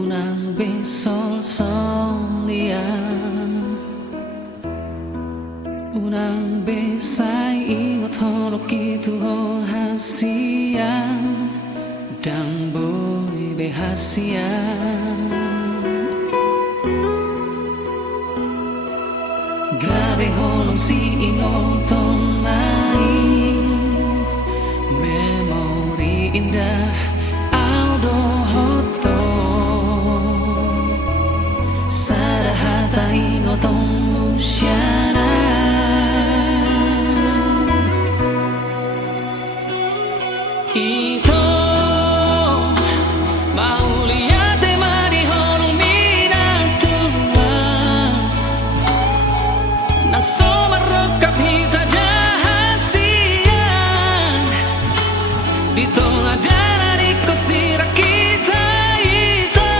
Unang besol solia, unang besay ingot holok itu ho hasia dan boy behasia. Gabe holong si ingot main memori indah audo hoto sada hata ingotong musyana. Ito mauliate mari holong minatua nagsomarokap hita dahasian dito nga dalari ko sira kita ito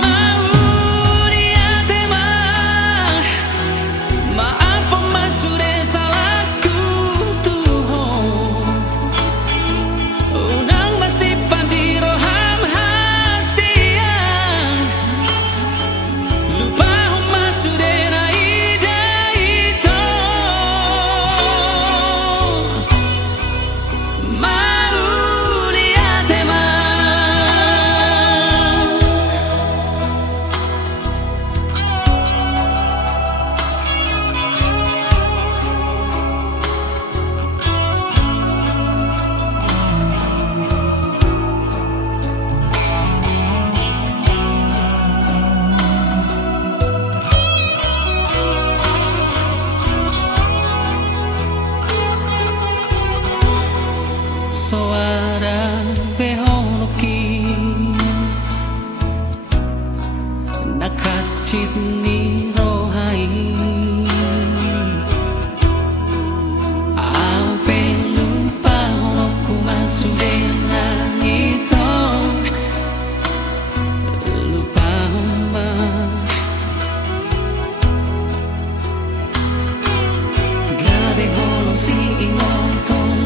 mauliate maaf masure salahku tuho unang masipan di roham hastian lupa masure na ida ito mauliate suara beholoki nakacit ni rohai au pelupa holoku masudena ito lupa homa gabe holong si ingotong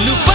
lupa